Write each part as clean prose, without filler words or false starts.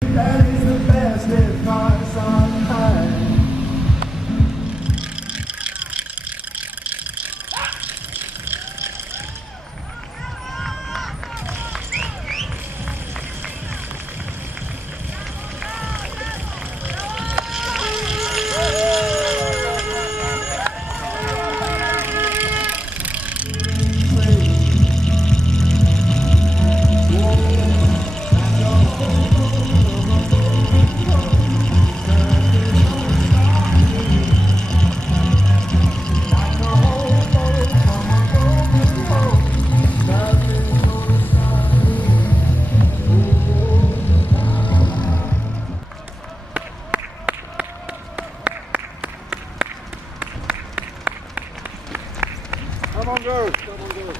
That is the best advice I've had. Come on, girls. Come on, girls.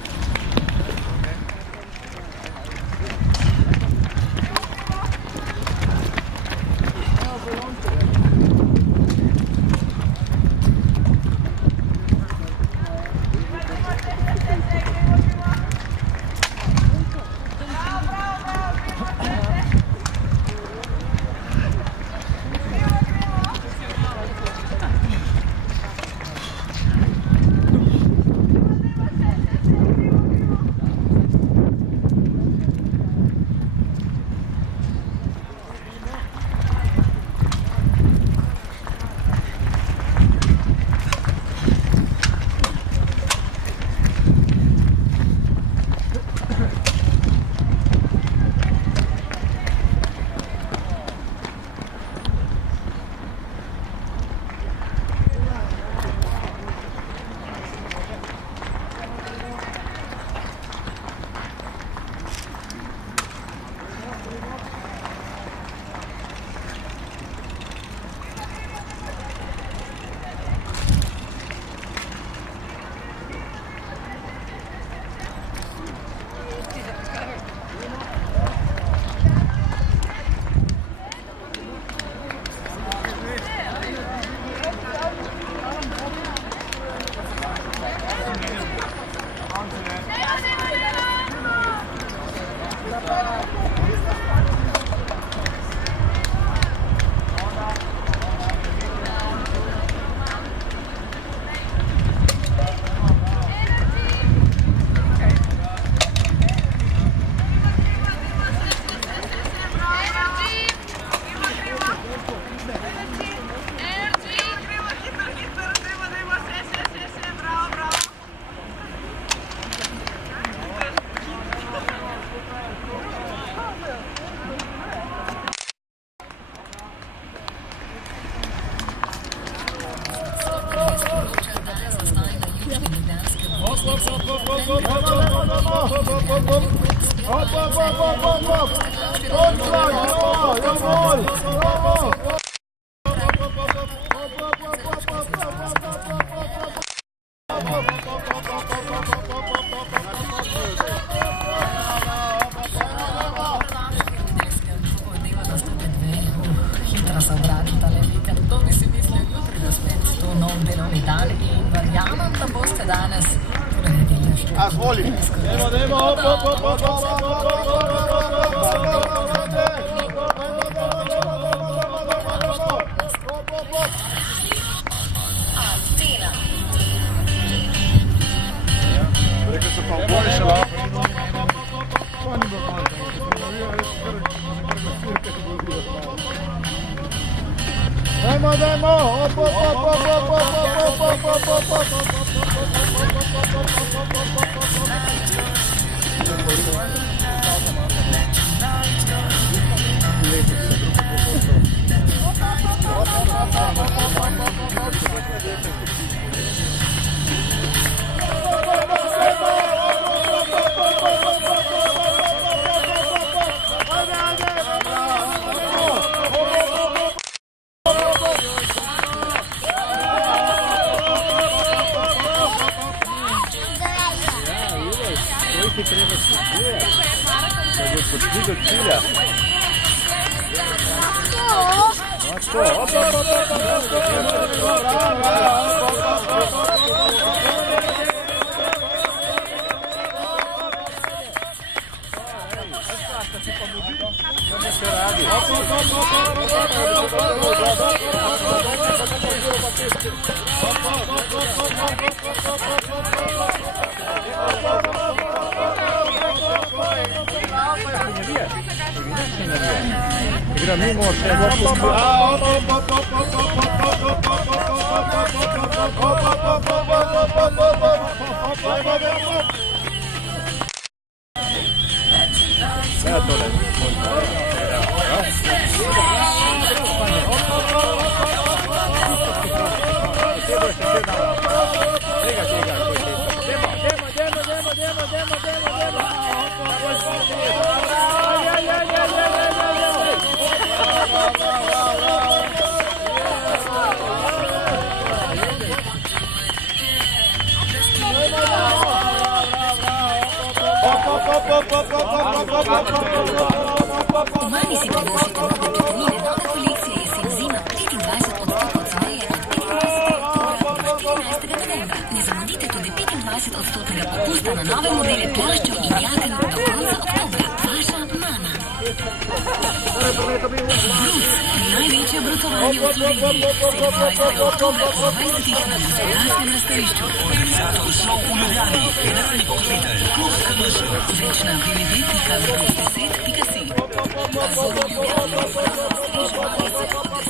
Hitro se obrati tale vikend, to bi si mislil jutri, da spet to nov delovni dan in verjamem, da boste danes naredili še Rekel se pa boljša. Dajmo, hop, hop, hop, hop, hop, hop, hop, hop, hop, hop, do cilja. Gra mimo se Umani si privoščite nove vitamine, nove kolekcije jesen-zima, 25% ceneje od 25. oktobra do 14. novembra. Ne zamudite tudi 25% popusta na nove modele plaščev in jaken do konca oktobra. Vaša Mana. Brus, največje obratovanje v Sloveniji. 27. oktobra v 20 na gospodarskem razstavišču. Organizator šov v Ljubljani, generalni pokrovitelj, klub KMŠ. Več na www.brus10.si. Azur v Ljubljani, razstavišče malice od 10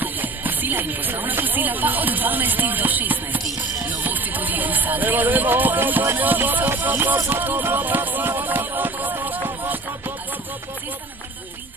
dalje. Kosila in poslovna kosila pa od 12 do 16. Novosti tudi vsa delovnika ponudbena viso. Letos oktobra v Azur, cesta na Brdo 3.